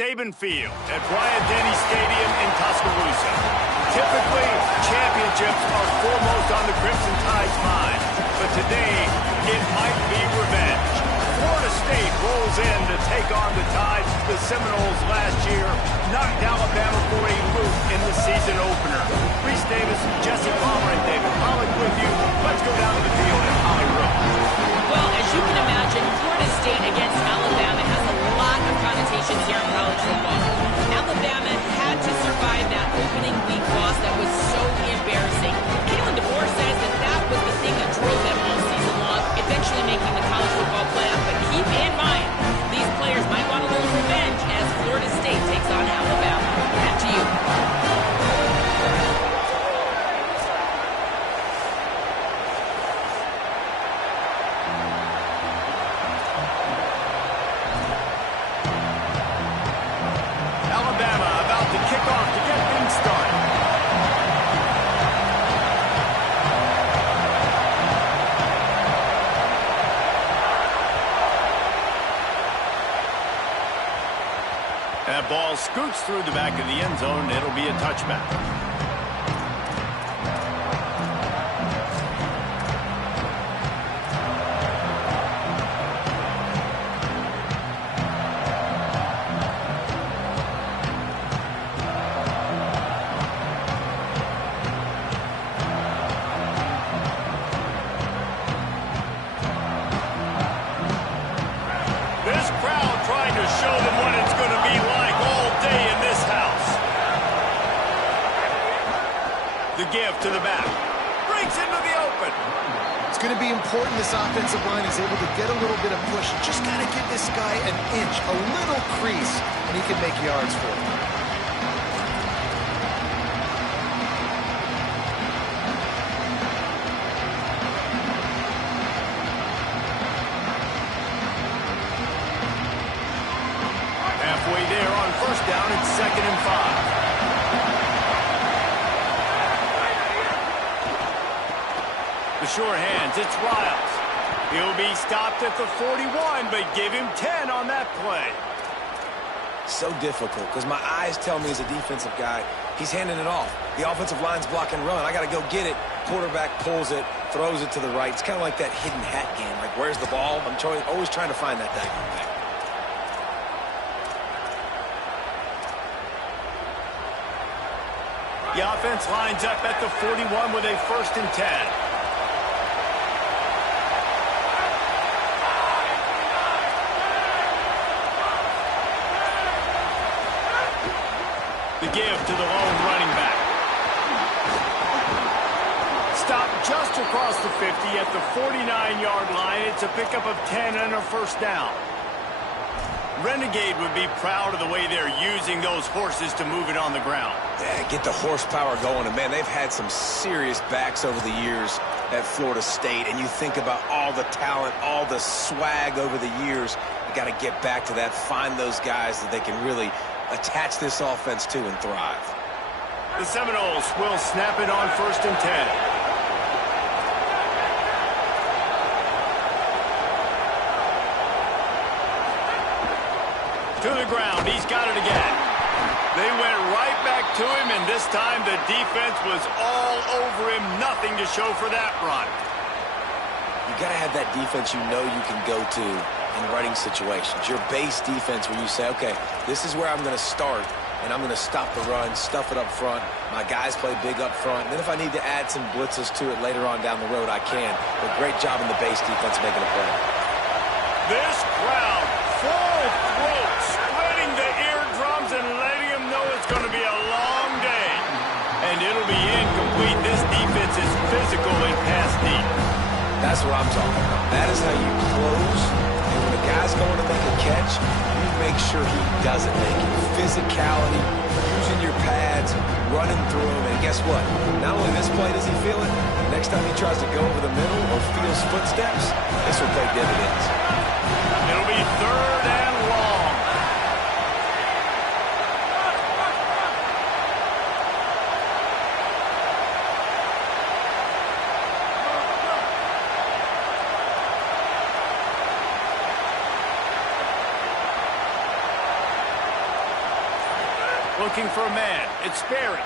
Saban Field at Bryant-Denny Stadium in Tuscaloosa. Typically, championships are foremost on the Crimson Tide's mind, but today it might be revenge. Florida State rolls in to take on the Tide. The Seminoles last year knocked Alabama for a loop in the season opener. Reese Davis, Jesse Palmer, and David Pollock with you. Let's go down to the field in Hollywood. Well, as you can imagine, Florida State against Alabama has a lot of connotations here in college football. Alabama had to survive that opening week loss that was so embarrassing. Kalen DeBoer says that was the thing that drove them all season long, eventually making the college football playoff. But keep in mind, these players might want a little revenge as Florida State takes on Alabama. Back to you. That ball scoots through the back of the end zone. It'll be a touchback. This crowd trying to show them what it's going to be like all day in this house. The give to the back. Breaks into the open. It's going to be important this offensive line is able to get a little bit of push. Just got to give this guy an inch, a little crease, and he can make yards for it. Halfway there on first down, it's 2nd and 5. The sure hands, it's Riles. He'll be stopped at the 41, but give him 10 on that play. So difficult because my eyes tell me as a defensive guy, he's handing it off. The offensive line's block and run. I got to go get it. Quarterback pulls it, throws it to the right. It's kind of like that hidden hat game. Like, where's the ball? I'm always trying to find that diagonal back. The offense lines up at the 41 with a 1st and 10. The give to the lone running back. Stopped just across the 50 at the 49-yard line. It's a pickup of 10 and a 1st down. Renegade would be proud of the way they're using those horses to move it on the ground. Yeah, get the horsepower going. And, man, they've had some serious backs over the years at Florida State. And you think about all the talent, all the swag over the years. You got to get back to that, find those guys that they can really attach this offense to and thrive. The Seminoles will snap it on 1st and 10. To the ground, he's got it again. They went right back to him, and this time the defense was all over him. Nothing to show for that run. You got to have that defense you know you can go to in running situations. Your base defense where you say, okay, this is where I'm going to start, and I'm going to stop the run, stuff it up front. My guys play big up front. And then if I need to add some blitzes to it later on down the road, I can. But great job in the base defense making a play. This crowd, full throat, spreading the eardrums and letting them know it's going to be a long day. And it'll be incomplete. This defense is physical and pass deep. That's what I'm talking about. That is how you close. And when a guy's going to make a catch, you make sure he doesn't make it. Physicality, using your pads, running through him. And guess what? Not only this play does he feel it, next time he tries to go over the middle or feels footsteps, this will pay dividends. It'll be 3rd and long. Looking for a man. It's Sperry.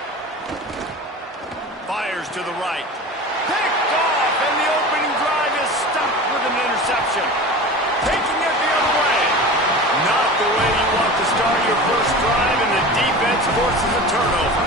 Fires to the right. Picked off, and the opening drive is stopped with an interception. Taking it the other way. Not the way you want to start your first drive, and the defense forces a turnover.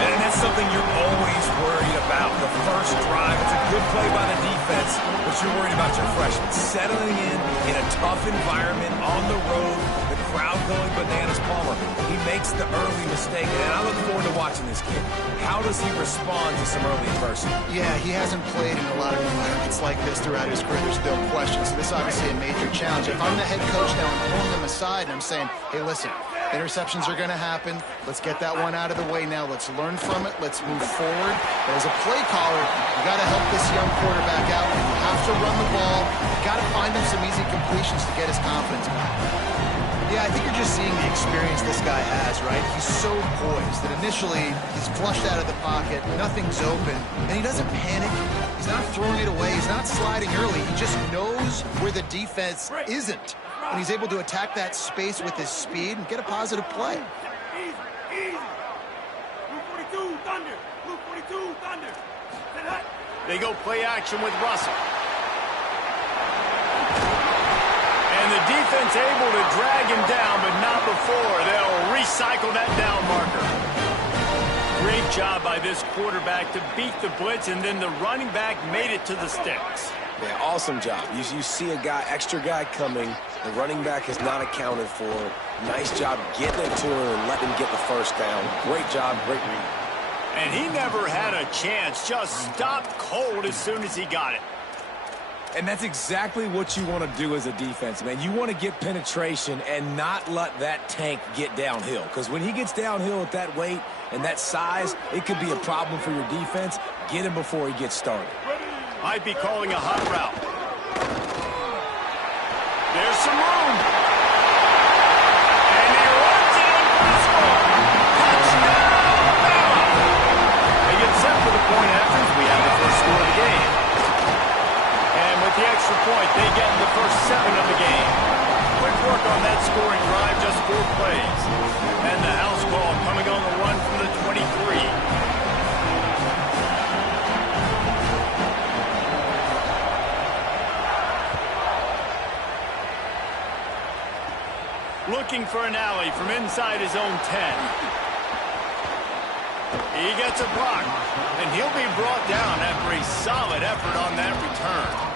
And that's something you're always worried about. The first drive, it's a good play by the defense, but you're worried about your freshmen settling in a tough environment on the road, the crowd going bananas. Palmer, he makes the early mistake, and I look forward to watching this kid. How does he respond to some early adversity? Yeah, he hasn't played in a lot of environments like this throughout his career. There's no question. So this is obviously a major challenge. If I'm the head coach now, I'm pulling him aside, and I'm saying, hey, listen, interceptions are going to happen. Let's get that one out of the way now. Let's learn from it. Let's move forward. But as a play caller, you got to help this young quarterback out. You have to run the ball. You got to find him some easy completions to get his confidence back. Yeah, I think you're just seeing the experience this guy has, right? He's so poised that initially he's flushed out of the pocket, nothing's open, and he doesn't panic. He's not throwing it away. He's not sliding early. He just knows where the defense isn't. And he's able to attack that space with his speed and get a positive play. Easy. Blue 42, Thunder. Blue 42, Thunder. They go play action with Russell. And the defense able to drag him down, but not before. They'll recycle that down marker. Great job by this quarterback to beat the blitz, and then the running back made it to the sticks. Yeah, awesome job. You see a extra guy coming. The running back is not accounted for. Nice job getting it to him and letting him get the first down. Great job, great read. And he never had a chance, just stopped cold as soon as he got it. And that's exactly what you want to do as a defense, man. You want to get penetration and not let that tank get downhill. Because when he gets downhill at that weight and that size, it could be a problem for your defense. Get him before he gets started. Might be calling a hot route. There's some room. And he runs it in for the score. Touchdown, Alabama. They get set for the point after. We have the first score of the game. And with the extra point, they get the first 7 of the game. Quick work on that scoring drive, just 4 plays. And the house call coming on the run from the 23. Looking for an alley from inside his own 10. He gets a block, and he'll be brought down after a solid effort on that return.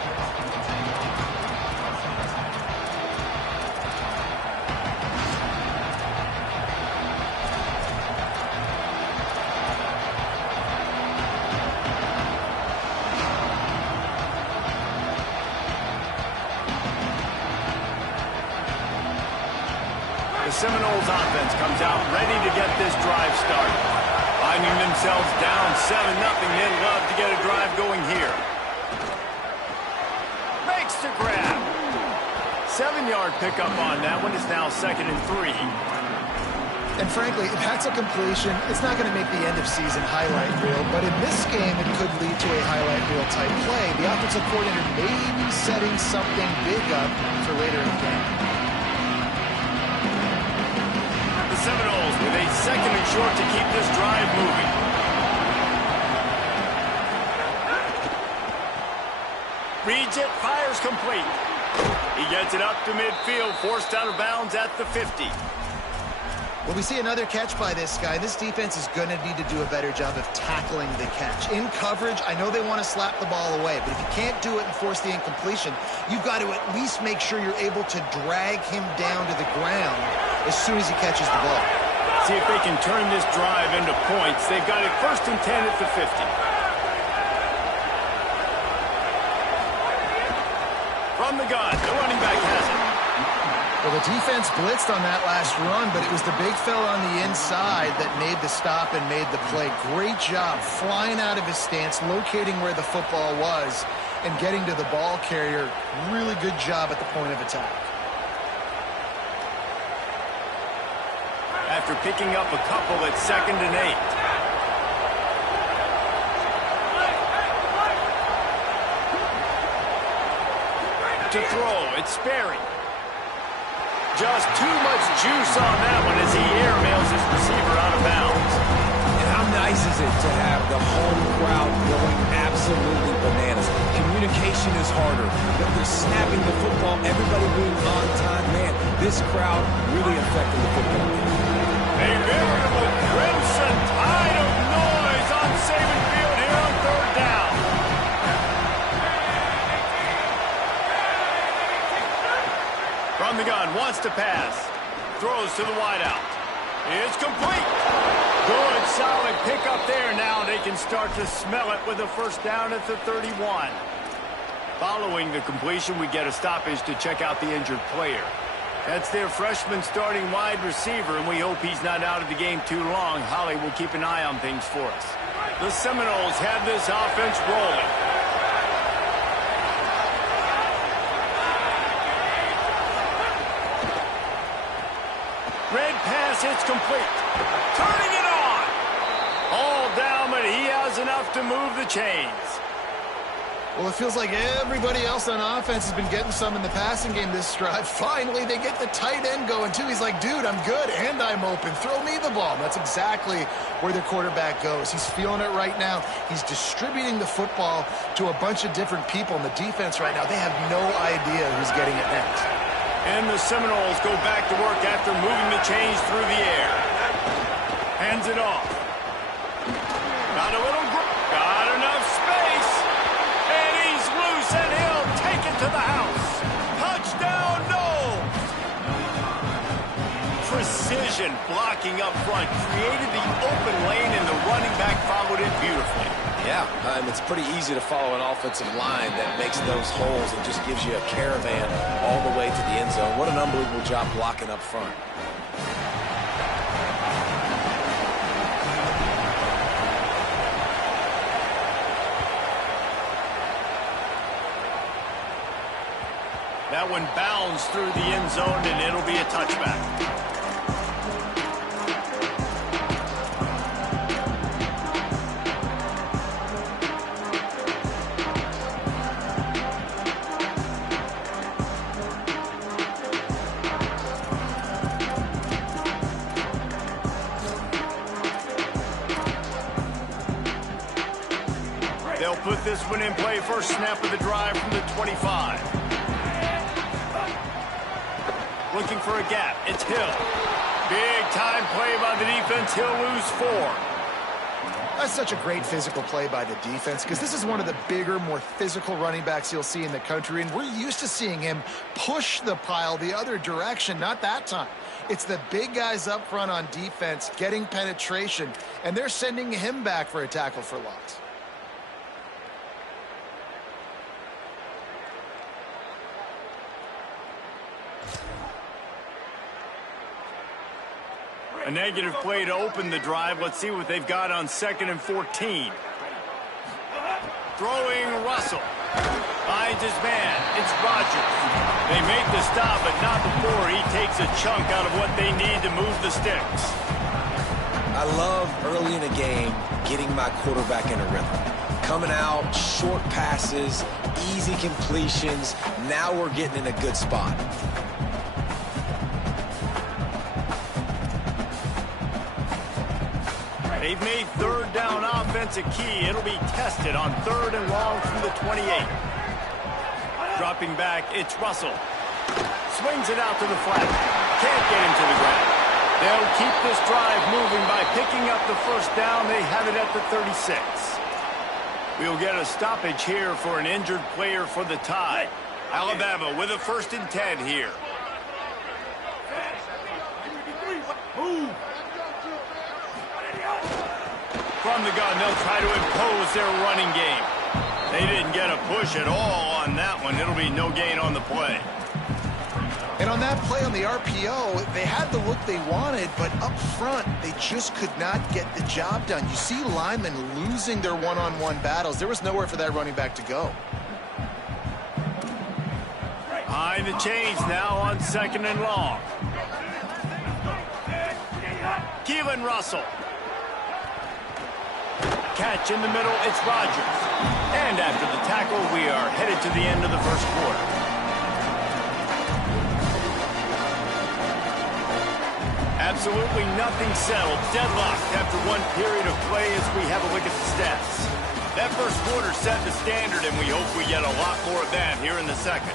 The Seminoles offense comes out ready to get this drive started. Finding themselves down 7-0, they'd love to get a drive going here. Makes the grab. 7-yard pickup on that one. Is now 2nd and 3. And frankly, if that's a completion, it's not going to make the end of season highlight reel, but in this game, it could lead to a highlight reel type play. The offensive coordinator may be setting something big up for later in the game. The Seminoles with a 2nd and short to keep this drive moving. Reads it, fires complete. He gets it up to midfield, forced out of bounds at the 50. Well, we see another catch by this guy. This defense is going to need to do a better job of tackling the catch. In coverage, I know they want to slap the ball away, but if you can't do it and force the incompletion, you've got to at least make sure you're able to drag him down to the ground as soon as he catches the ball. See if they can turn this drive into points. They've got it 1st and 10 at the 50. From the gun, the running back has it. Well, the defense blitzed on that last run, but it was the big fella on the inside that made the stop and made the play. Great job flying out of his stance, locating where the football was, and getting to the ball carrier. Really good job at the point of attack. After picking up a couple at 2nd and 8. To throw, it's Sperry. Just too much juice on that one as he airmails his receiver out of bounds. And how nice is it to have the home crowd going absolutely bananas? Communication is harder. They're snapping the football, everybody being on time. Man, this crowd really affecting the football game. A veritable crimson tide of noise on Saban Field here on third down. From the gun, wants to pass. Throws to the wideout. It's complete. Good, solid pickup there. Now they can start to smell it with a first down at the 31. Following the completion, we get a stoppage to check out the injured player. That's their freshman starting wide receiver, and we hope he's not out of the game too long. Holly will keep an eye on things for us. The Seminoles have this offense rolling. Red pass hits complete. Turning it on. All down, but he has enough to move the chains. Well, it feels like everybody else on offense has been getting some in the passing game this drive. Finally, they get the tight end going, too. He's like, dude, I'm good, and I'm open. Throw me the ball. That's exactly where their quarterback goes. He's feeling it right now. He's distributing the football to a bunch of different people. In the defense right now, they have no idea who's getting it next. And the Seminoles go back to work after moving the chains through the air. Hands it off. Got a little got enough space. And he's loose, and he'll take it to the house. Touchdown, Noles. Precision blocking up front created the open lane, and the running back followed it beautifully. Yeah, it's pretty easy to follow an offensive line that makes those holes and just gives you a caravan all the way to the end zone. What an unbelievable job blocking up front. That one bounds through the end zone, and it'll be a touchback. They'll put this one in play. First snap of the drive from the 25. Looking for a gap. It's Hill. Big time play by the defense. He'll lose 4. That's such a great physical play by the defense because this is one of the bigger, more physical running backs you'll see in the country, and we're used to seeing him push the pile the other direction. Not that time. It's the big guys up front on defense getting penetration, and they're sending him back for a tackle for loss. A negative play to open the drive. Let's see what they've got on 2nd and 14. Throwing Russell. Finds his man. It's Rogers. They make the stop, but not before he takes a chunk out of what they need to move the sticks. I love early in a game getting my quarterback in a rhythm. Coming out, short passes, easy completions. Now we're getting in a good spot. They've made third down offense a key. It'll be tested on 3rd and long from the 28. Dropping back, it's Russell. Swings it out to the flat. Can't get him to the ground. They'll keep this drive moving by picking up the first down. They have it at the 36. We'll get a stoppage here for an injured player for the tie. Alabama with a 1st and 10 here. Move. From the gun, they'll try to impose their running game. They didn't get a push at all on that one. It'll be no gain on the play. And on that play on the RPO, they had the look they wanted, but up front, they just could not get the job done. You see linemen losing their one-on-one battles. There was nowhere for that running back to go. Behind the chains now on 2nd and long. Keelan Russell. Catch in the middle, it's Rogers. And after the tackle, we are headed to the end of the first quarter. Absolutely nothing settled. Deadlocked after one period of play as we have a look at the stats. That first quarter set the standard, and we hope we get a lot more of that here in the second.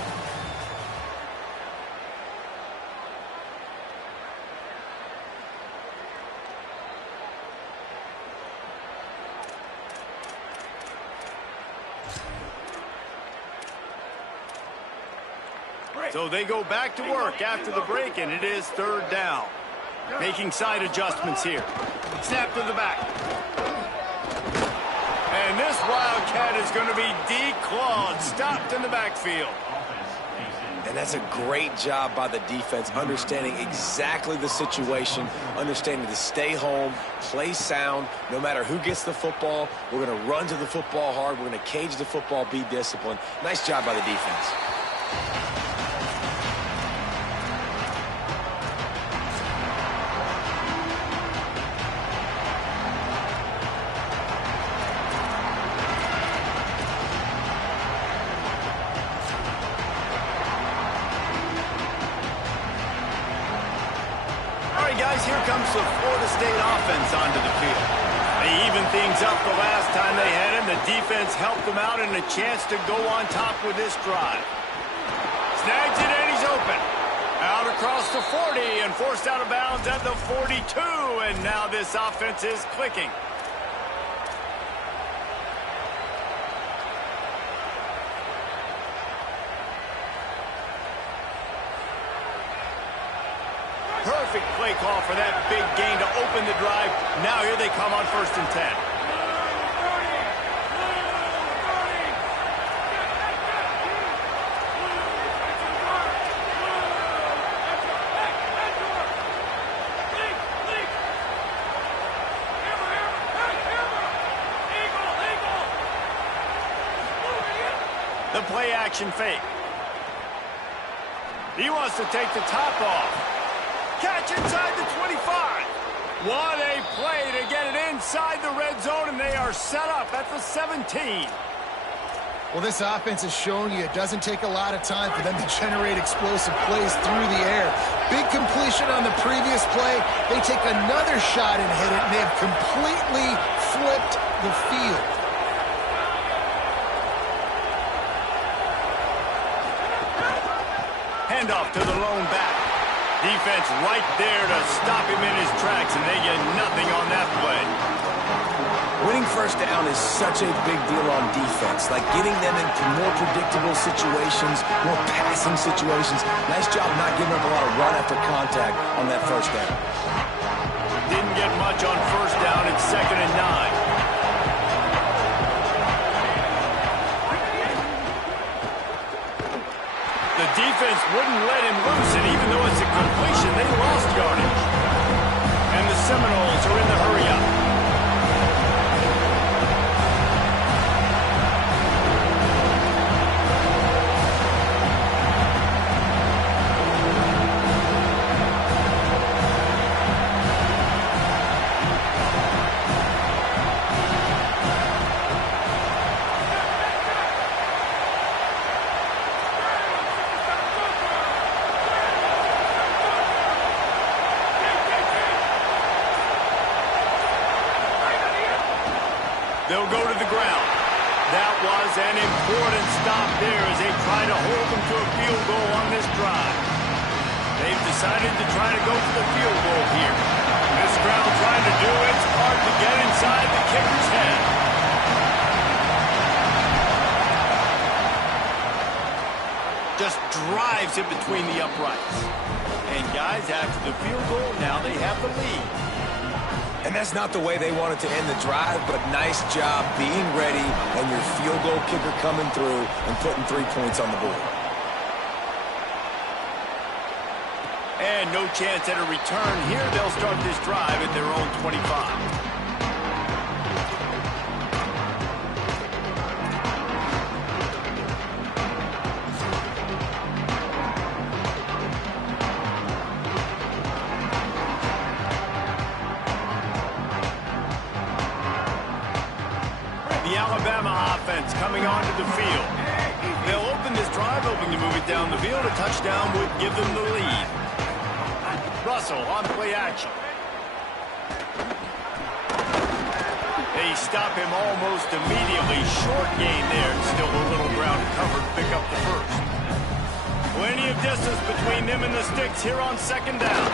So they go back to work after the break, and it is third down. Making side adjustments here. Snap to the back. And this Wildcat is going to be declawed, stopped in the backfield. And that's a great job by the defense, understanding exactly the situation, understanding to stay home, play sound. No matter who gets the football, we're going to run to the football hard. We're going to cage the football, be disciplined. Nice job by the defense. Guys, here comes the Florida State offense onto the field. They evened things up the last time they had him. The defense helped them out and a chance to go on top with this drive. Snags it and he's open. Out across the 40 and forced out of bounds at the 42. And now this offense is clicking. Perfect play call for that big gain to open the drive. Now here they come on 1st and 10. The play action fake. He wants to take the top off. Catch inside the 25. What a play to get it inside the red zone, and they are set up at the 17. Well, this offense is showing you it doesn't take a lot of time for them to generate explosive plays through the air. Big completion on the previous play. They take another shot and hit it, and they have completely flipped the field. Handoff to the lone back. Defense right there to stop him in his tracks, and they get nothing on that play. Winning first down is such a big deal on defense, like getting them into more predictable situations, more passing situations. Nice job not giving up a lot of run after contact on that first down. Didn't get much on first down. It's 2nd and 9. The defense wouldn't let him loose, and even though it's a completion, they lost yardage. And the Seminoles are in the hurry-up. They'll go to the ground. That was an important stop there as they try to hold them to a field goal on this drive. They've decided to try to go for the field goal here. This crowd trying to do its part to get inside the kicker's head. Just drives it between the uprights. And guys, after the field goal, now they have the lead. And that's not the way they wanted to end the drive, but nice job being ready and your field goal kicker coming through and putting 3 points on the board. And no chance at a return here. They'll start this drive at their own 25. The Alabama offense coming onto the field. They'll open this drive, hoping to move it down the field. A touchdown would give them the lead. Russell on play action. They stop him almost immediately. Short gain there, and still a little ground covered to pick up the first. Plenty of distance between them and the sticks here on second down.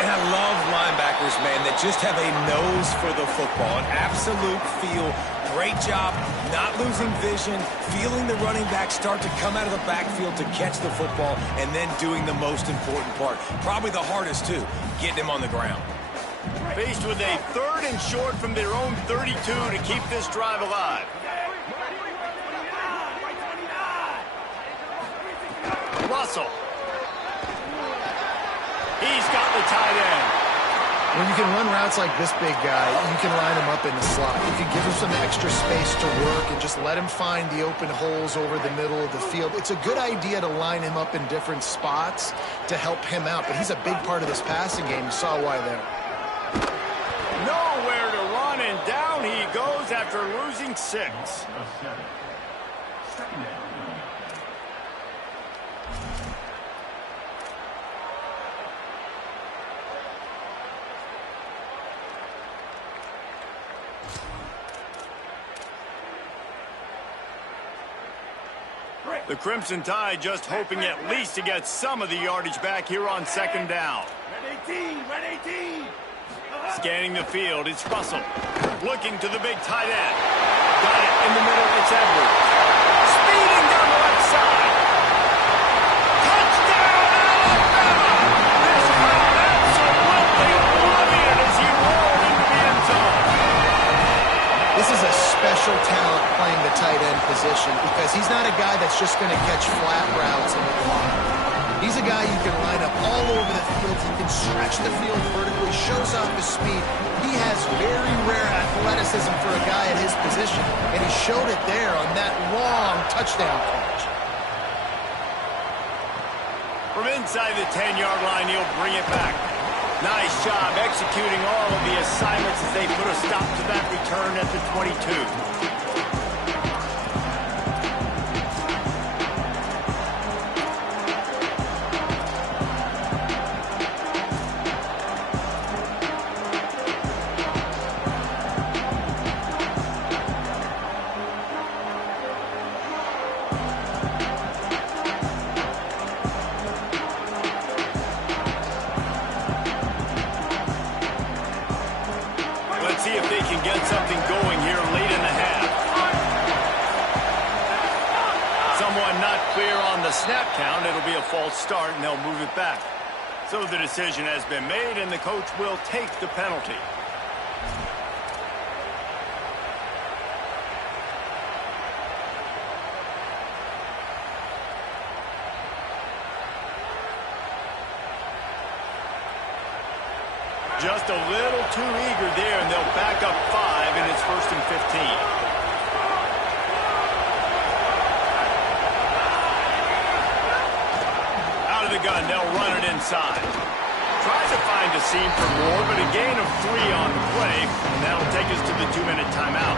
And I love linebackers, man, that just have a nose for the football, an absolute feel. Great job not losing vision, feeling the running back start to come out of the backfield to catch the football, and then doing the most important part. Probably the hardest, too, getting him on the ground. Faced with a 3rd and short from their own 32 to keep this drive alive. Russell. He's got the tight end. When you can run routes like this big guy, you can line him up in the slot. You can give him some extra space to work and just let him find the open holes over the middle of the field. It's a good idea to line him up in different spots to help him out, but he's a big part of this passing game. You saw why there. Nowhere to run, and down he goes after losing 6. The Crimson Tide just hoping at least to get some of the yardage back here on second down. Red 18, red 18. Scanning the field, it's Russell. Looking to the big tight end. Got it in the middle, it's Edwards. Speeding down the left side. Touchdown, Alabama! This crowd absolutely loving it as he rolled into the end zone. This is a special talent playing the tight end position because he's not a guy that's just going to catch flat routes in the block. He's a guy you can line up all over the field. He can stretch the field vertically, shows off his speed. He has very rare athleticism for a guy at his position, and he showed it there on that long touchdown catch. From inside the 10-yard line, he'll bring it back. Nice job executing all of the assignments as they put a stop to that return at the 22. See if they can get something going here late in the half. Someone not clear on the snap count. It'll be a false start, and they'll move it back. So the decision has been made, and the coach will take the penalty. Just a little too eager there, and they'll back up 5, and it's 1st and 15. Out of the gun, they'll run it inside. Tries to find a seam for more, but a gain of 3 on the play, and that'll take us to the 2-minute timeout.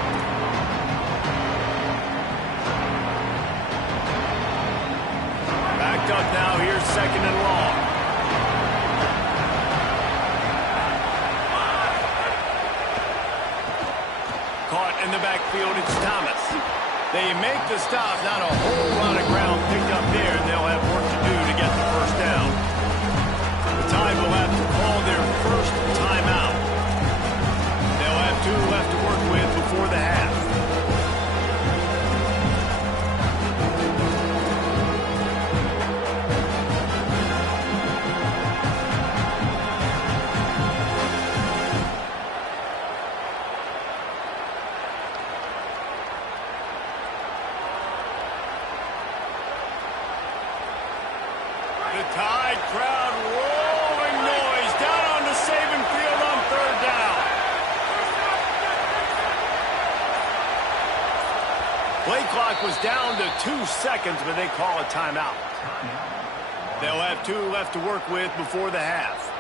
Backed up now, here's 2nd and long. Caught in the backfield, it's Thomas. They make the stop, not a whole lot of ground picked up there, and they'll have work to do to get the first down. The Tide will have to call their first timeout. They'll have 2 left to work with before the half. Tide crowd rolling noise down on the Saban field on 3rd down. Play clock was down to 2 seconds, but they call a timeout. They'll have 2 left to work with before the half.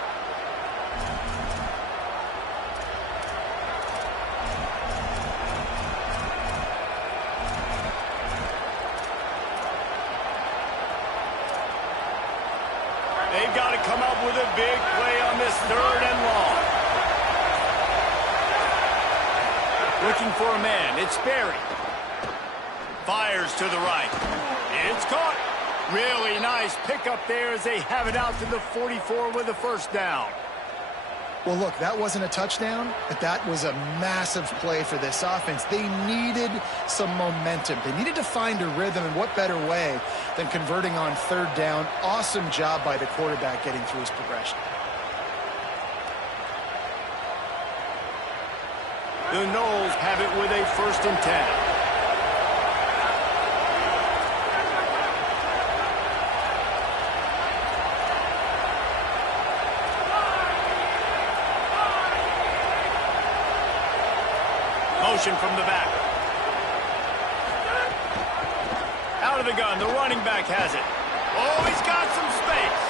They've they've got to come up with a big play on this 3rd and long. Looking for a man. It's Berry. Fires to the right. It's caught. Really nice pickup there as they have it out to the 44 with a 1st down. Well, look, that wasn't a touchdown, but that was a massive play for this offense. They needed some momentum. They needed to find a rhythm, and what better way than converting on 3rd down. Awesome job by the quarterback getting through his progression. The Knowles have it with a 1st and 10. Motion from the back. Out of the gun, the running back has it. Oh, he's got some space.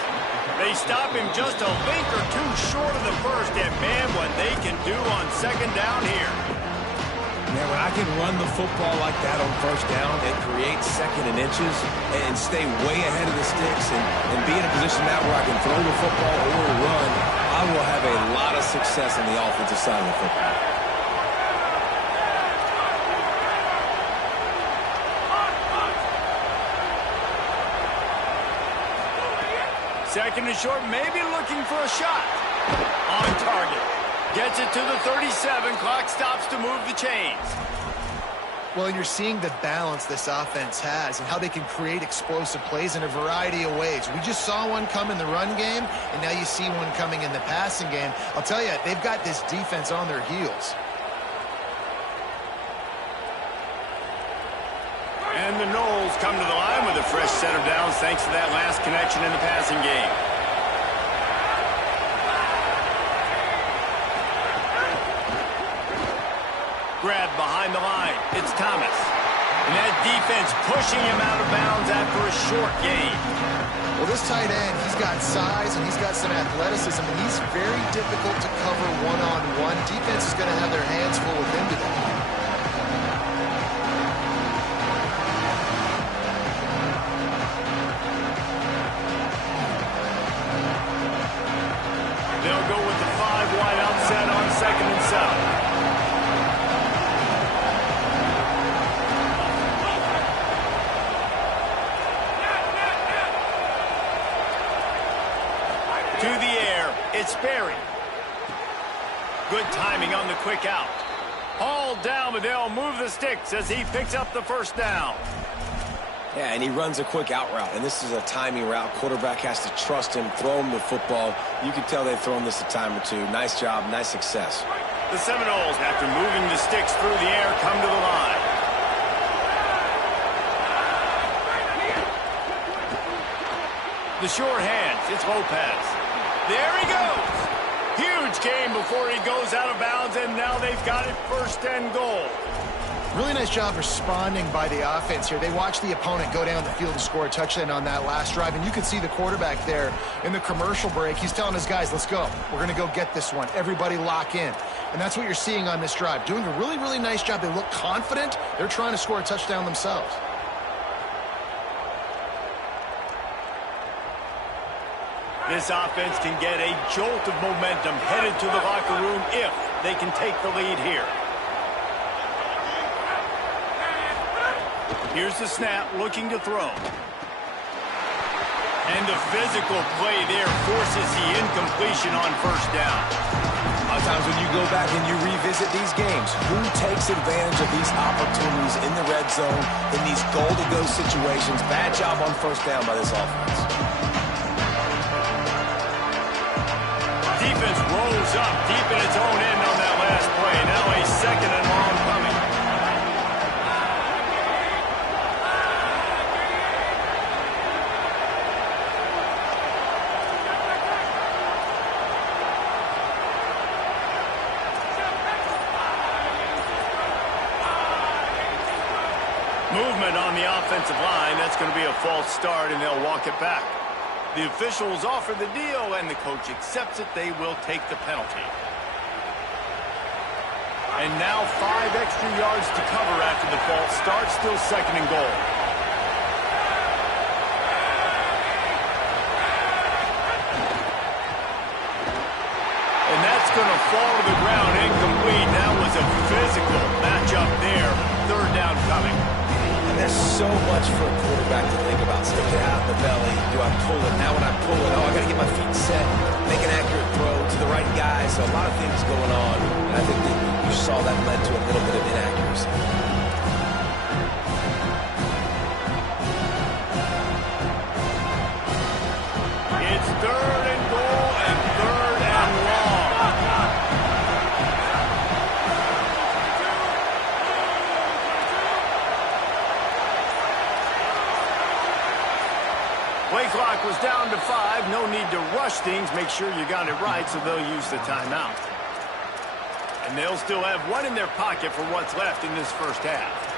They stop him just a link or two short of the 1st, and man, what they can do on 2nd down here. Man, when I can run the football like that on 1st down and create 2nd and inches and stay way ahead of the sticks and be in a position now where I can throw the football or run, I will have a lot of success on the offensive side of the football. 2nd and short, maybe looking for a shot. On target. Gets it to the 37. Clock stops to move the chains. Well, and you're seeing the balance this offense has and how they can create explosive plays in a variety of ways. We just saw one come in the run game, and now you see one coming in the passing game. I'll tell you, they've got this defense on their heels. And the Knowles come to the line with a fresh set of downs thanks to that last connection in the passing game. Grab behind the line. It's Thomas. And that defense pushing him out of bounds after a short gain. Well, this tight end, he's got size and he's got some athleticism, and he's very difficult to cover one-on-one. Defense is going to have their hands full with him today. They'll go with the 5 wide outset on 2nd and 7. To the air, it's Berry. Good timing on the quick out. Hauled down, but they'll move the sticks as he picks up the 1st down. Yeah, and he runs a quick out route, and this is a timing route. Quarterback has to trust him, throw him the football. You can tell they've thrown this a time or two. Nice job, nice success. The Seminoles, after moving the sticks through the air, come to the line. The sure hands, it's Lopez. There he goes. Huge game before he goes out of bounds, and now they've got it 1st and goal. Really nice job responding by the offense here. They watched the opponent go down the field to score a touchdown on that last drive, and you could see the quarterback there in the commercial break. He's telling his guys, let's go. We're going to go get this one. Everybody lock in. And that's what you're seeing on this drive. Doing a really, really nice job. They look confident. They're trying to score a touchdown themselves. This offense can get a jolt of momentum headed to the locker room if they can take the lead here. Here's the snap, looking to throw. And the physical play there forces the incompletion on 1st down. A lot of times when you go back and you revisit these games, who takes advantage of these opportunities in the red zone, in these goal-to-go situations? Bad job on 1st down by this offense. Defense rolls up deep in its own end on that last play. Now a 2nd and long coming. Movement on the offensive line. That's going to be a false start, and they'll walk it back. The officials offer the deal, and the coach accepts it. They will take the penalty. And now 5 extra yards to cover after the false start. Still 2nd and goal. so much for a quarterback to think about. Stick it out in the belly. Do I pull it? Now when I pull it, oh, I got to get my feet set, make an accurate throw to the right guy. So a lot of things going on. And I think that you saw that led to a little bit of inaccuracy. It's 3rd and goal and 3rd and long. Play clock was down to 5. No need to rush things. Make sure you got it right, so they'll use the timeout. And they'll still have one in their pocket for what's left in this first half.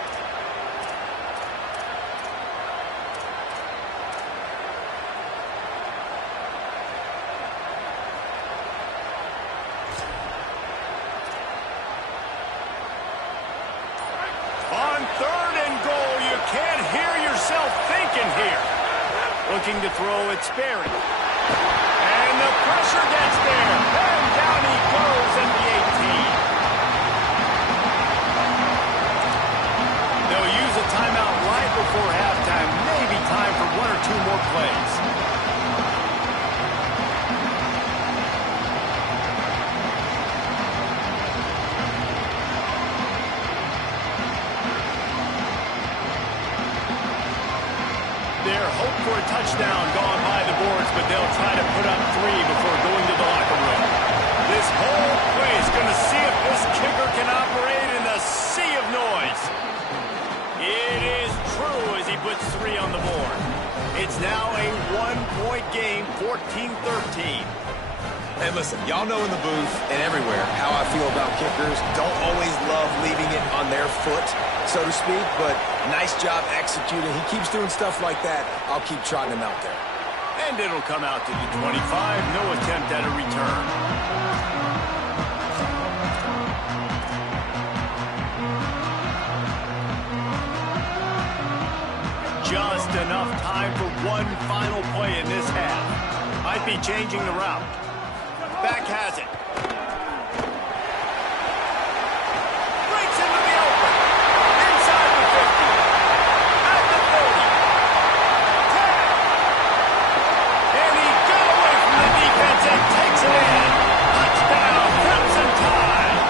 On 3rd and goal, you can't hear yourself thinking here. Looking to throw, it's Sperry. And the pressure gets there. And down he goes at the 18. They'll use a timeout right before halftime. Maybe time for 1 or 2 more plays. Their hope for a touchdown gone by the boards, but they'll try to put up 3 before going to the locker room. This whole place going to see if this kicker can operate in the sea of noise. It is true as he puts 3 on the board. It's now a 1-point game, 14-13. And listen, y'all know in the booth and everywhere how I feel about kickers. Don't always love leaving it on their foot, so to speak, but nice job executing. He keeps doing stuff like that. I'll keep trotting him out there. And it'll come out to the 25. No attempt at a return. Just enough time for one final play in this half. Might be changing the route. Back has it. Breaks into the open. Inside the 50. At the 30. 10. And he got away from the defense and takes it in. Touchdown, Crimson Tide.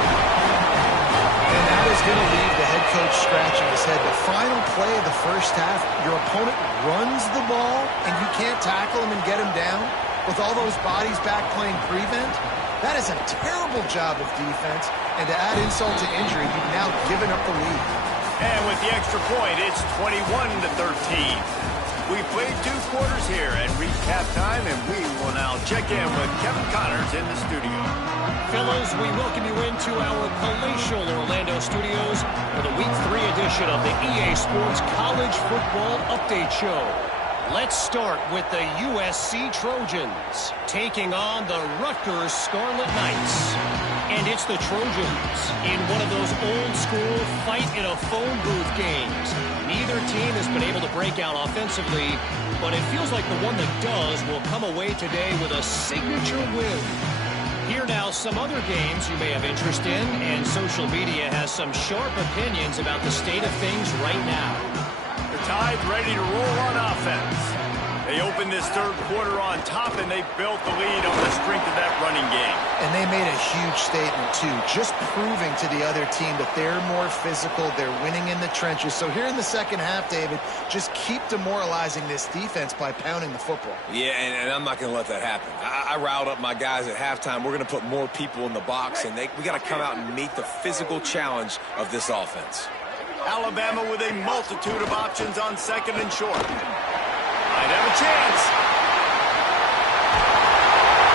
And that is going to leave the head coach scratching his head. The final play of the first half, your opponent runs the ball, and you can't tackle him and get him down. With all those bodies back playing prevent, that is a terrible job of defense. And to add insult to injury, you've now given up the lead. And with the extra point, it's 21-13. We played 2 quarters here and recap time, and we will now check in with Kevin Connors in the studio. Fellas, we welcome you into our palatial Orlando studios for the Week 3 edition of the EA Sports College Football Update Show. Let's start with the USC Trojans taking on the Rutgers Scarlet Knights. And it's the Trojans in one of those old-school fight-in-a-phone booth games. Neither team has been able to break out offensively, but it feels like the one that does will come away today with a signature win. Here now, some other games you may have interest in, and social media has some sharp opinions about the state of things right now. The Tide ready to roll on offense. They opened this 3rd quarter on top, and they built the lead on the strength of that running game. And they made a huge statement, too, just proving to the other team that they're more physical, they're winning in the trenches. So here in the second half, David, just keep demoralizing this defense by pounding the football. Yeah, and I'm not going to let that happen. I riled up my guys at halftime. We're going to put more people in the box, and we got to come out and meet the physical challenge of this offense. Alabama with a multitude of options on 2nd and short. Might have a chance.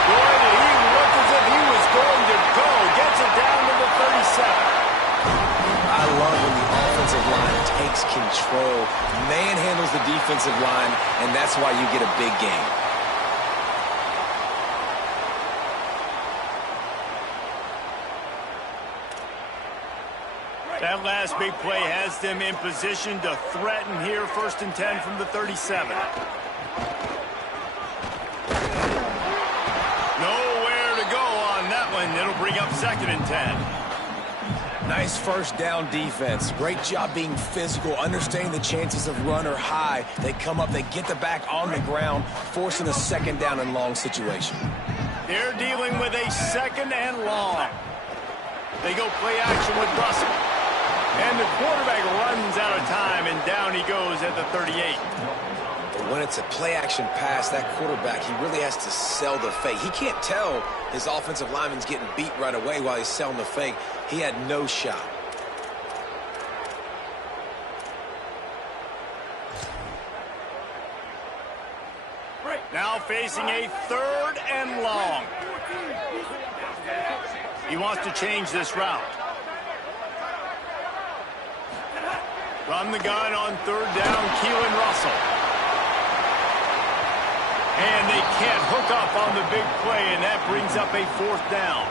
Boy, did he look as if he was going to go. Gets it down to the 37. I love when the offensive line takes control, manhandles the defensive line, and that's why you get a big game. That last big play has them in position to threaten here. 1st and 10 from the 37. Nowhere to go on that one. It'll bring up 2nd and 10. Nice first down defense. Great job being physical, understanding the chances of run are high. They come up, they get the back on the ground, forcing a second down and long situation. They're dealing with a second and long. They go play action with Russell. And the quarterback runs out of time, and down he goes at the 38. But when it's a play-action pass, that quarterback, he really has to sell the fake. He can't tell his offensive lineman's getting beat right away while he's selling the fake. He had no shot. Now facing a third and long. He wants to change this route. Run the gun on third down, Keelan Russell. And they can't hook up on the big play, and that brings up a fourth down.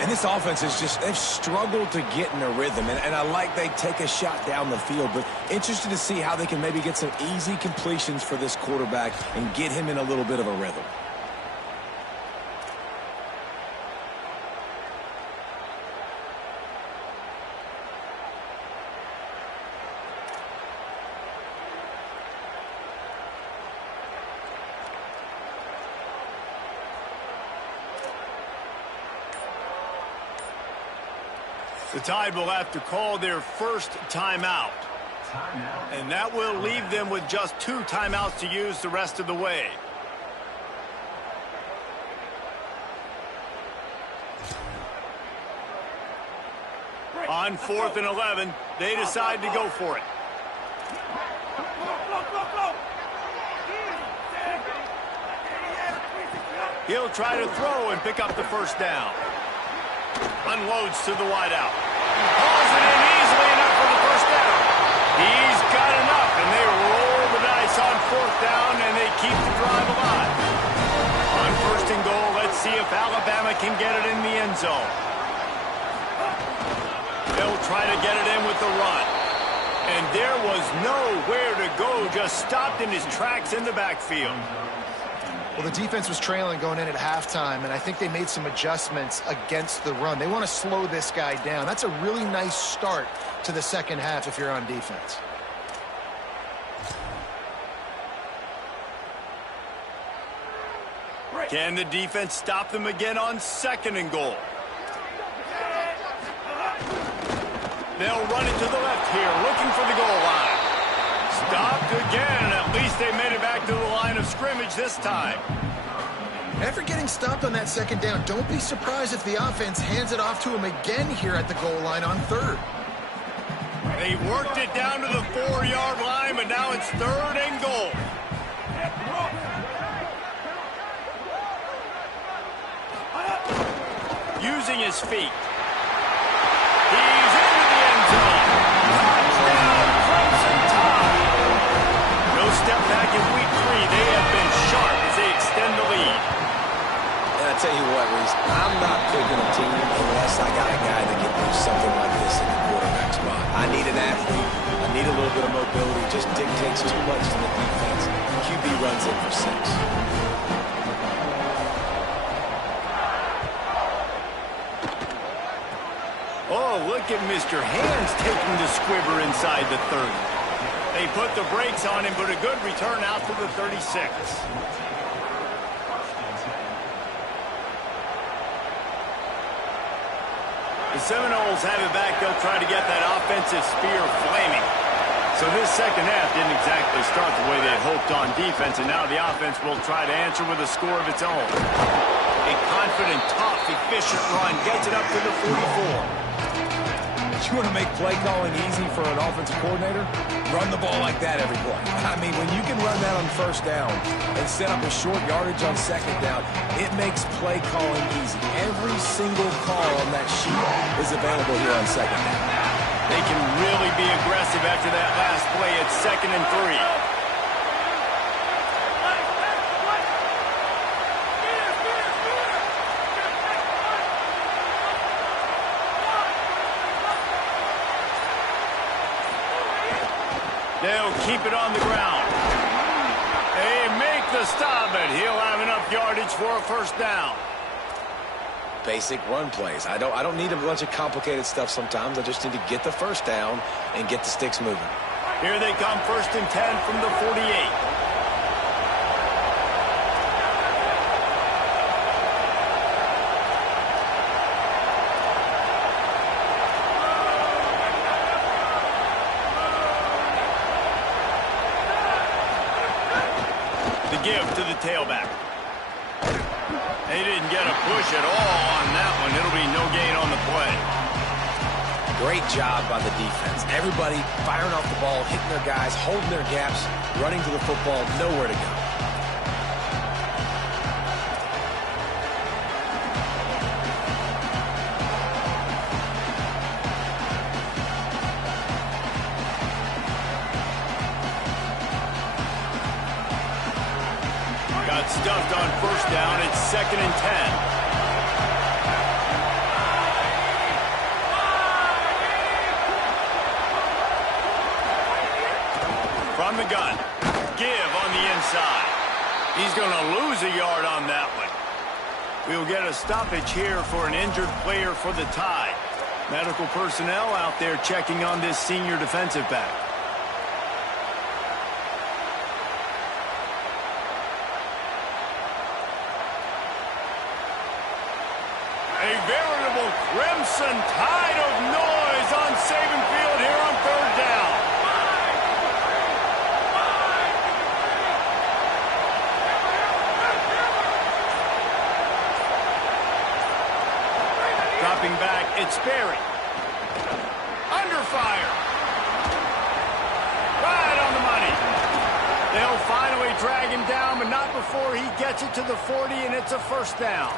And this offense is just, they've struggled to get in a rhythm. And I like they take a shot down the field, but interested to see how they can maybe get some easy completions for this quarterback and get him in a little bit of a rhythm. The Tide will have to call their first timeout. And that will leave them with just 2 timeouts to use the rest of the way. On 4th and 11, they decide to go for it. He'll try to throw and pick up the first down. Unloads to the wideout. Hauls it in easily enough for the first down. He's got enough, and they roll the dice on 4th down, and they keep the drive alive. On 1st and goal, let's see if Alabama can get it in the end zone. They'll try to get it in with the run. And there was nowhere to go, just stopped in his tracks in the backfield. Well, the defense was trailing going in at halftime, and I think they made some adjustments against the run. They want to slow this guy down. That's a really nice start to the second half if you're on defense. Can the defense stop them again on 2nd and goal? They'll run it to the left here, looking for the goal line. Stopped again, and at least they made it back to the line of scrimmage this time. After getting stopped on that 2nd down, don't be surprised if the offense hands it off to him again here at the goal line on 3rd. They worked it down to the 4-yard line, but now it's 3rd and goal. Using his feet. He's into the end zone. Touchdown, Crimson Tide. No step back in week 3. They have been sharp as they extend the lead. And I tell you what, Reese, I'm not picking a team unless I got a guy that can do something like this in the quarterback spot. I need an athlete. I need a little bit of mobility. Just dictates too much to the defense. QB runs in for 6. Oh, look at Mr. Hands taking the squibber inside the 30. They put the brakes on him, but a good return out to the 36. The Seminoles have it back. They'll try to get that offensive spear flaming. So this second half didn't exactly start the way they had hoped on defense, and now the offense will try to answer with a score of its own. A confident, tough, efficient run gets it up to the 44. You want to make play calling easy for an offensive coordinator? Run the ball like that every play. I mean, when you can run that on 1st down and set up a short yardage on 2nd down, it makes play calling easy. Every single call on that sheet is available here on 2nd down. They can really be aggressive after that last play at 2nd and 3. They'll keep it on the ground. They make the stop, but he'll have enough yardage for a 1st down. basic run plays. I don't need a bunch of complicated stuff sometimes. I just need to get the first down and get the sticks moving. Here they come, 1st and 10 from the 48. Give to the tailback. They didn't get a push at all on that one. It'll be no gain on the play. Great job by the defense. Everybody firing off the ball, hitting their guys, holding their gaps, running to the football, nowhere to go. Stuffed on 1st down. It's 2nd and 10. From the gun. Give on the inside. He's going to lose a yard on that one. We'll get a stoppage here for an injured player for the Tide. Medical personnel out there checking on this senior defensive back. A veritable crimson tide of noise on Saban Field here on 3rd down. Dropping back, it's Berry. Under fire. Right on the money. They'll finally drag him down, but not before he gets it to the 40, and it's a 1st down.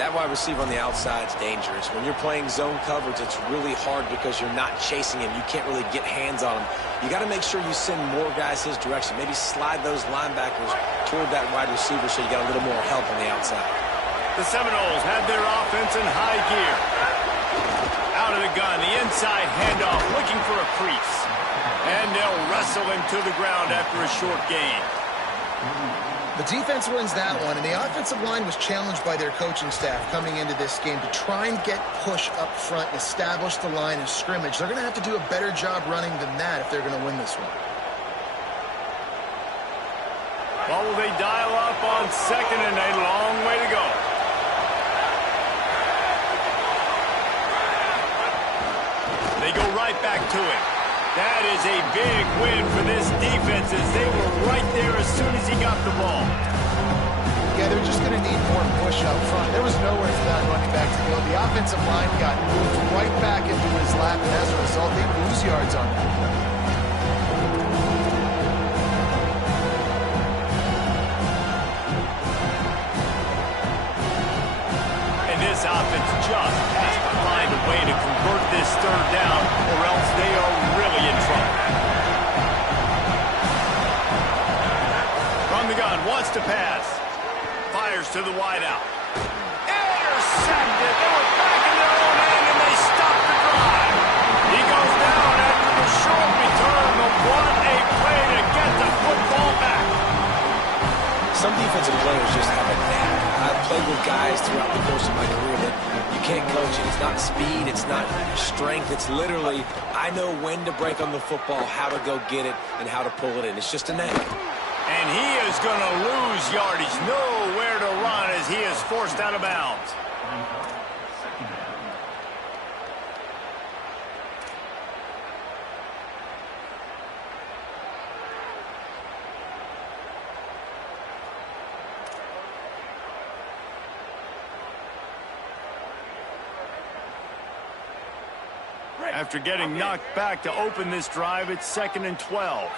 That wide receiver on the outside is dangerous. When you're playing zone coverage, it's really hard because you're not chasing him. You can't really get hands on him. You got to make sure you send more guys his direction. Maybe slide those linebackers toward that wide receiver so you got a little more help on the outside. The Seminoles have their offense in high gear. Out of the gun, the inside handoff, looking for a crease. And they'll wrestle him to the ground after a short gain. The defense wins that one, and the offensive line was challenged by their coaching staff coming into this game to try and get push up front and establish the line of scrimmage. They're going to have to do a better job running than that if they're going to win this one. Well, will they dial up on 2nd and a long way to go? They go right back to it. That is a big win for this defense as they were right there as soon as he got the ball. Yeah, they're just going to need more push up front. There was nowhere for that running back to go. The offensive line got moved right back into his lap, and as a result, they lose yards on that. And this offense just has to find a way to convert this 3rd down, or else they are really in trouble. From the gun, wants to pass. Fires to the wideout. Intercepted. They were back in their own end, and they stopped the drive. He goes down after the short return, but what a play to get the football back. Some defensive players just have a knack. I've played with guys throughout the course of my career that you can't coach it. It's not speed, it's not strength. It's literally, I know when to break on the football, how to go get it, and how to pull it in. It's just a knack. And he is going to lose yardage. Nowhere to run as he is forced out of bounds. After getting knocked back to open this drive, it's 2nd and 12.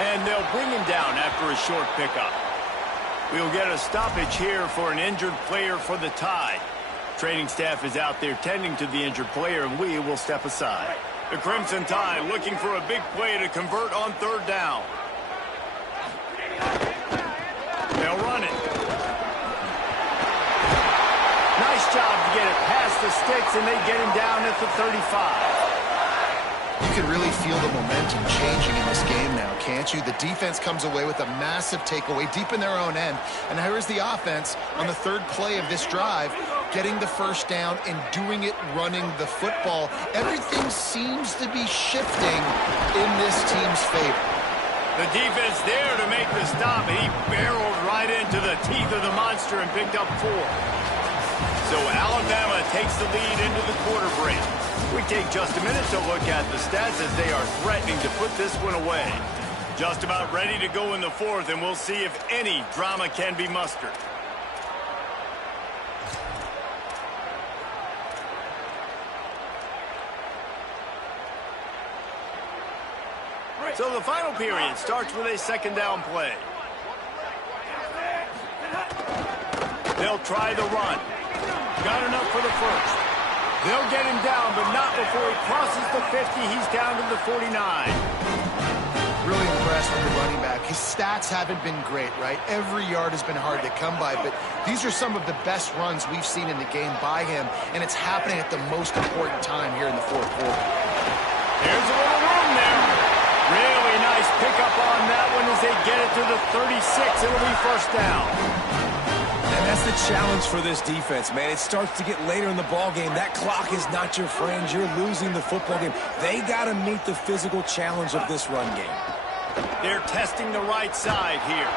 And they'll bring him down after a short pickup. We'll get a stoppage here for an injured player for the Tide. Training staff is out there tending to the injured player, and we will step aside. The Crimson Tide looking for a big play to convert on 3rd down. They'll run it. Nice job to get it past the sticks, and they get him down at the 35. You can really feel the momentum changing in this game now, can't you? The defense comes away with a massive takeaway deep in their own end. And here's the offense on the third play of this drive, getting the first down and doing it running the football. Everything seems to be shifting in this team's favor. The defense there to make the stop, and he barreled right into the teeth of the monster and picked up 4. So Alabama takes the lead into the quarter break. We take just a minute to look at the stats as they are threatening to put this one away. Just about ready to go in the fourth, and we'll see if any drama can be mustered. So the final period starts with a second down play. They'll try the run. Got enough for the first. They'll get him down, but not before he crosses the 50. He's down to the 49. Really impressed with the running back. His stats haven't been great, right? Every yard has been hard to come by, but these are some of the best runs we've seen in the game by him, and it's happening at the most important time here in the fourth quarter. There's a little room there. Really nice pickup on that one as they get it to the 36. It'll be first down. And that's the challenge for this defense, man. It starts to get later in the ball game. That clock is not your friend. You're losing the football game. They got to meet the physical challenge of this run game. They're testing the right side here.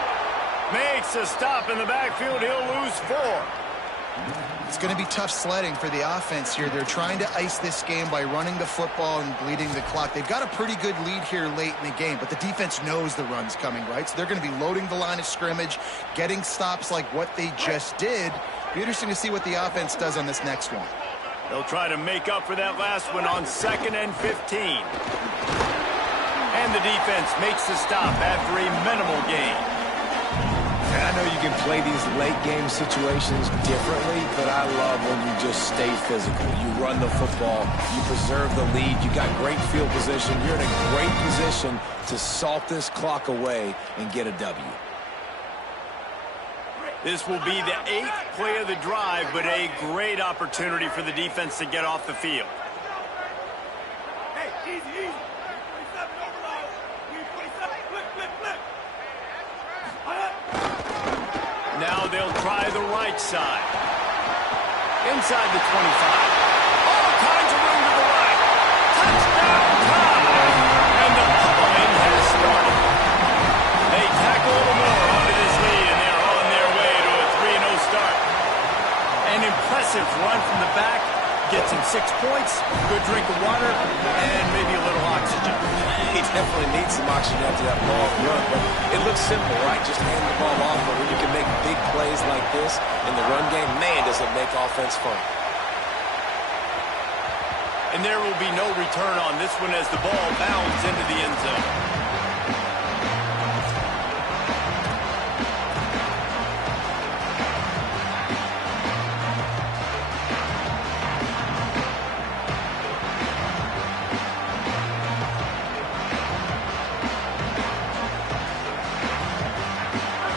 Makes a stop in the backfield. He'll lose 4. It's going to be tough sledding for the offense here. They're trying to ice this game by running the football and bleeding the clock. They've got a pretty good lead here late in the game, but the defense knows the run's coming, right? So they're going to be loading the line of scrimmage, getting stops like what they just did. Be interesting to see what the offense does on this next one. They'll try to make up for that last one on 2nd and 15. And the defense makes the stop after a minimal gain. And I know you can play these late-game situations differently, but I love when you just stay physical. You run the football, you preserve the lead, you got great field position. You're in a great position to salt this clock away and get a W. This will be the 8th play of the drive, but a great opportunity for the defense to get off the field. Hey, easy, easy. 327 overload. 327, flip, flip, flip. Now they'll try the right side. Inside the 25. All kinds of room to the right. Touchdown time! And the pummeling has started. They tack a little more onto this lead, and they're on their way to a 3-0 start. An impressive run from the back. Gets him 6 points, good drink of water, and maybe a little oxygen. He definitely needs some oxygen after that ball run, but it looks simple, right? Just hand the ball off, but when you can make big plays like this in the run game, man, does it make offense fun. And there will be no return on this one as the ball bounds into the end zone.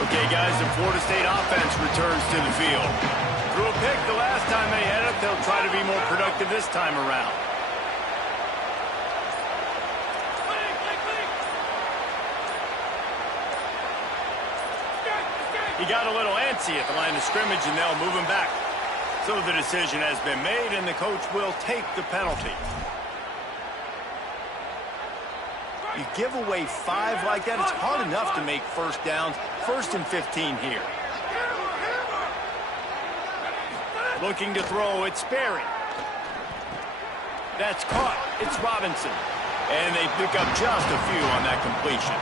Okay, guys, the Florida State offense returns to the field. Threw a pick the last time they had it. They'll try to be more productive this time around. He got a little antsy at the line of scrimmage, and they'll move him back. So the decision has been made, and the coach will take the penalty. You give away 5 like that, it's hard enough to make first downs. 1st and 15 here. Looking to throw, it's Sperry. That's caught, it's Robinson. And they pick up just a few on that completion.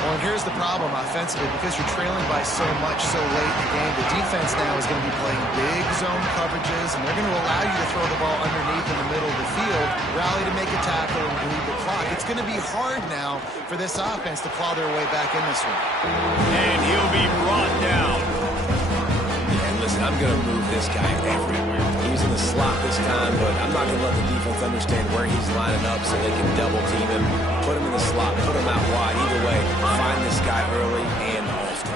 Well, and here's the problem offensively, because you're trailing by so much so late in the game, the defense now is going to be playing big zone coverages, and they're going to allow you to throw the ball underneath in the middle of the field, rally to make a tackle, and bleed the clock. It's going to be hard now for this offense to claw their way back in this one. And he'll be brought down. And listen, I'm going to move this guy everywhere. He's in the slot this time, but I'm not going to let the defense understand where he's lining up so they can double team him, put him in the slot, put him out wide. Either way, find this guy early and often.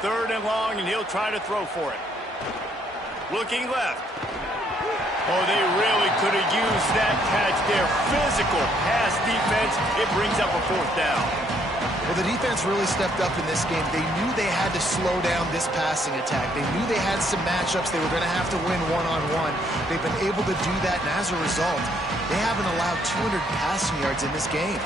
3rd and long, and he'll try to throw for it. Looking left. Oh, they really could have used that catch there. Physical pass defense. It brings up a fourth down. Well, the defense really stepped up in this game. They knew they had to slow down this passing attack. They knew they had some matchups they were going to have to win one-on-one. They've been able to do that, and as a result, they haven't allowed 200 passing yards in this game.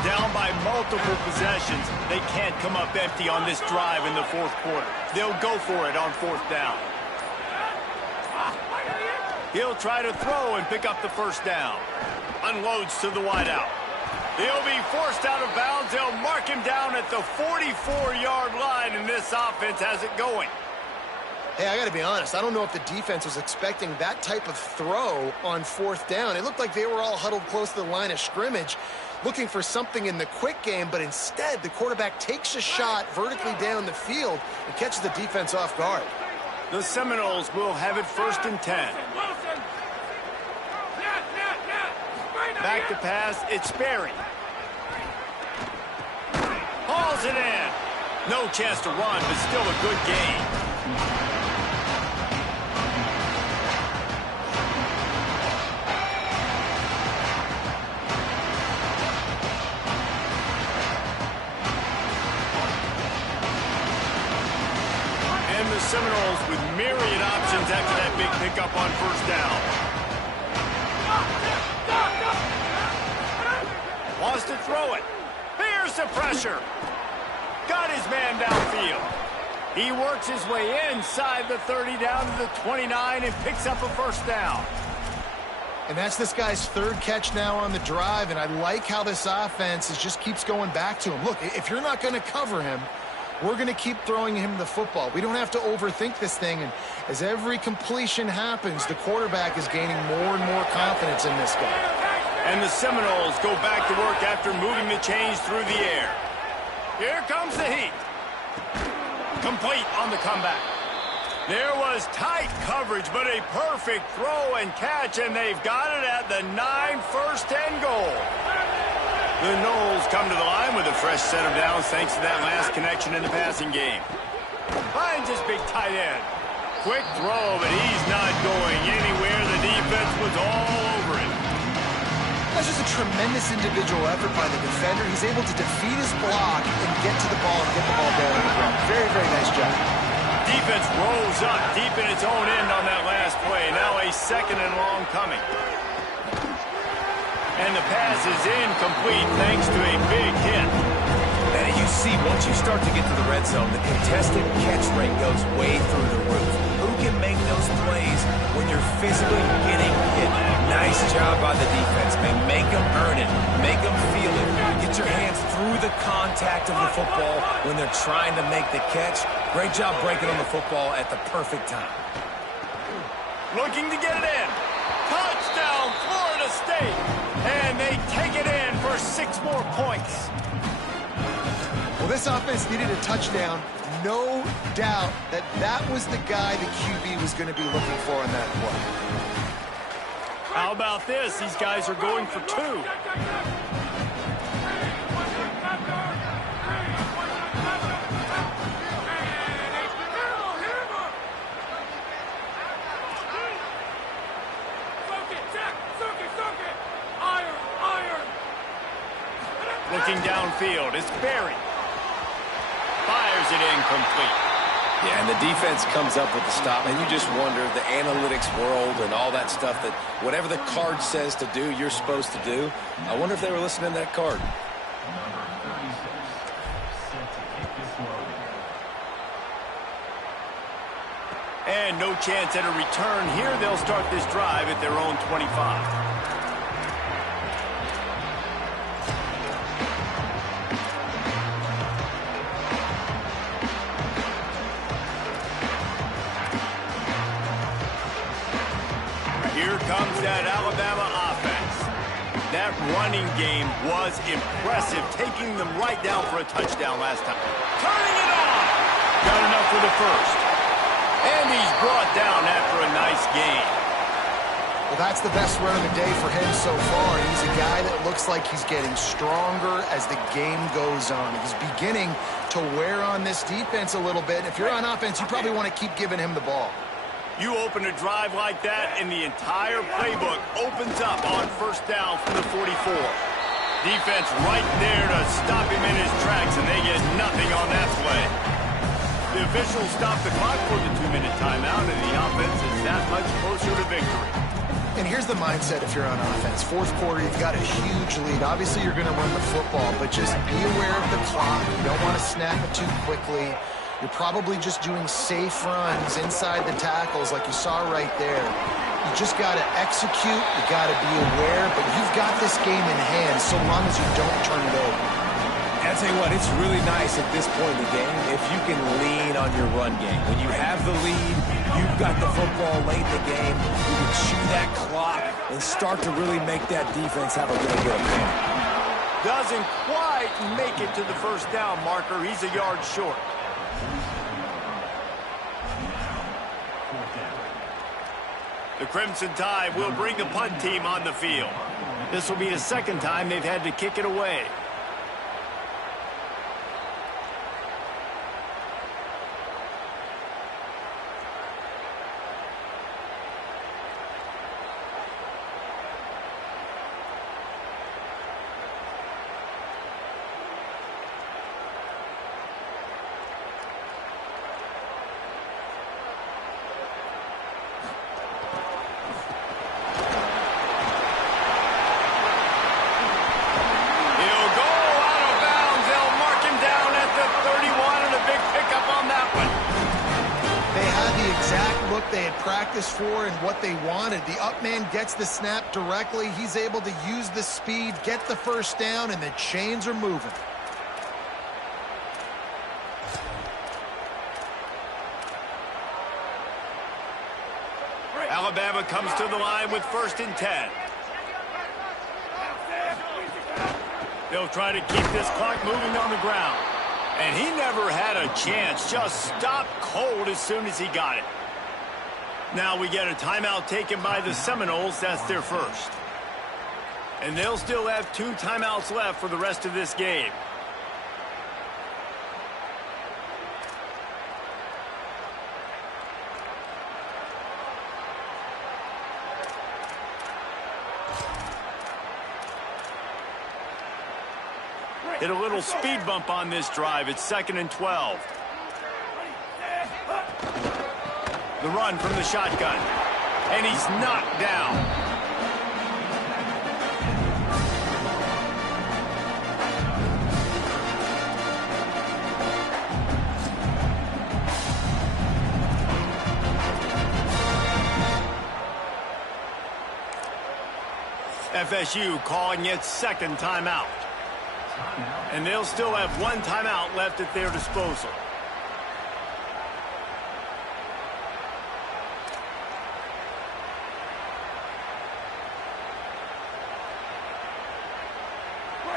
Down by multiple possessions. They can't come up empty on this drive in the fourth quarter. They'll go for it on fourth down. He'll try to throw and pick up the first down. Unloads to the wideout. He'll be forced out of bounds. They'll mark him down at the 44-yard line, and this offense has it going. Hey, I got to be honest. I don't know if the defense was expecting that type of throw on fourth down. It looked like they were all huddled close to the line of scrimmage, looking for something in the quick game, but instead the quarterback takes a shot vertically down the field and catches the defense off guard. The Seminoles will have it 1st and 10. Back to pass, it's Sperry. Hauls it in. No chance to run, but still a good gain. Seminoles with myriad options after that big pickup on first down. Wants to throw it. Here's the pressure. Got his man downfield. He works his way inside the 30 down to the 29 and picks up a first down. And that's this guy's third catch now on the drive, and I like how this offense just keeps going back to him. Look, if you're not going to cover him, we're going to keep throwing him the football. We don't have to overthink this thing. And as every completion happens, the quarterback is gaining more and more confidence in this guy. And the Seminoles go back to work after moving the chains through the air. Here comes the heat. Complete on the comeback. There was tight coverage, but a perfect throw and catch, and they've got it at the 9, 1st and goal. The Noles come to the line with a fresh set of downs thanks to that last connection in the passing game. Finds his big tight end. Quick throw, but he's not going anywhere. The defense was all over it. That's just a tremendous individual effort by the defender. He's able to defeat his block and get to the ball and get the ball down on the ground. Very, very nice job. Defense rolls up deep in its own end on that last play. Now a 2nd and long coming. And the pass is incomplete thanks to a big hit. And you see, once you start to get to the red zone, the contested catch rate goes way through the roof. Who can make those plays when you're physically getting hit? Nice job by the defense, man. Make them earn it. Make them feel it. Get your hands through the contact of the football when they're trying to make the catch. Great job breaking on the football at the perfect time. Looking to get it in. Touchdown, Florida State. And they take it in for 6 more points. Well, this offense needed a touchdown. No doubt that that was the guy the QB was going to be looking for on that play. How about this? These guys are going for 2. Looking downfield, it's Berry. Fires it incomplete. Yeah, and the defense comes up with the stop, and you just wonder, the analytics world and all that stuff, that whatever the card says to do, you're supposed to do. I wonder if they were listening to that card. And no chance at a return here. They'll start this drive at their own 25. Here comes that Alabama offense. That running game was impressive, taking them right down for a touchdown last time. Turning it on! Got enough for the first. And he's brought down after a nice gain. Well, That's the best run of the day for him so far. He's a guy that looks like he's getting stronger as the game goes on. He's beginning to wear on this defense a little bit. If you're on offense, you probably want to keep giving him the ball. You open a drive like that, and the entire playbook opens up on first down from the 44. Defense right there to stop him in his tracks, and they get nothing on that play. The officials stop the clock for the 2-minute timeout, and the offense is that much closer to victory. And here's the mindset if you're on offense. Fourth quarter, you've got a huge lead. Obviously, you're going to run the football, but just be aware of the clock. You don't want to snap it too quickly. You're probably just doing safe runs inside the tackles like you saw right there. You just got to execute. You got to be aware, but you've got this game in hand so long as you don't turn it over. And I'll tell you what, it's really nice at this point in the game if you can lean on your run game. When you have the lead, you've got the football late in the game, you can chew that clock and start to really make that defense have a little bit of pain. Doesn't quite make it to the first down marker. He's a yard short. The Crimson Tide will bring the punt team on the field. This will be the second time they've had to kick it away. They had practiced for and what they wanted. The up man gets the snap directly. He's able to use the speed, get the first down, and the chains are moving. Alabama comes to the line with 1st and 10. They'll try to keep this clock moving on the ground. And he never had a chance. Just stopped cold as soon as he got it. Now we get a timeout taken by the Seminoles. That's their first. And they'll still have 2 timeouts left for the rest of this game. Hit a little speed bump on this drive. It's 2nd and 12. The run from the shotgun. And he's knocked down. FSU calling its 2nd timeout. And they'll still have 1 timeout left at their disposal.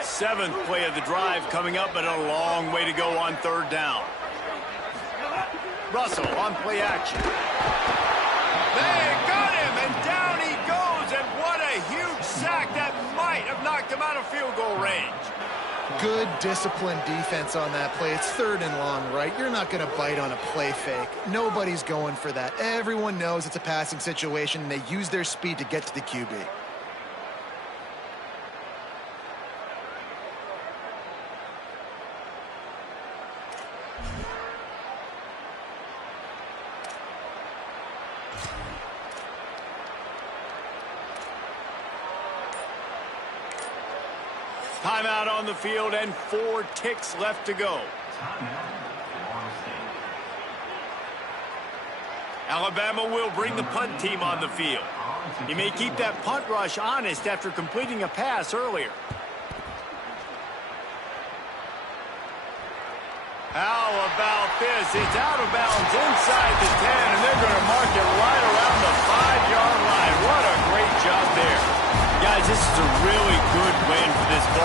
Seventh play of the drive coming up, but a long way to go on 3rd down. Russell on play action. They got him, and down he goes, and what a huge sack that might have knocked him out of field goal range. Good disciplined defense on that play. It's 3rd and long, right? You're not going to bite on a play fake. Nobody's going for that. Everyone knows it's a passing situation, and they use their speed to get to the QB. Timeout on the field and 4 ticks left to go. Alabama will bring the punt team on the field. He may keep that punt rush honest after completing a pass earlier. How about this? It's out of bounds inside the 10, and they're going to mark it right around the 5-yard line. What a great job there. Guys, this is a really good win for this ball.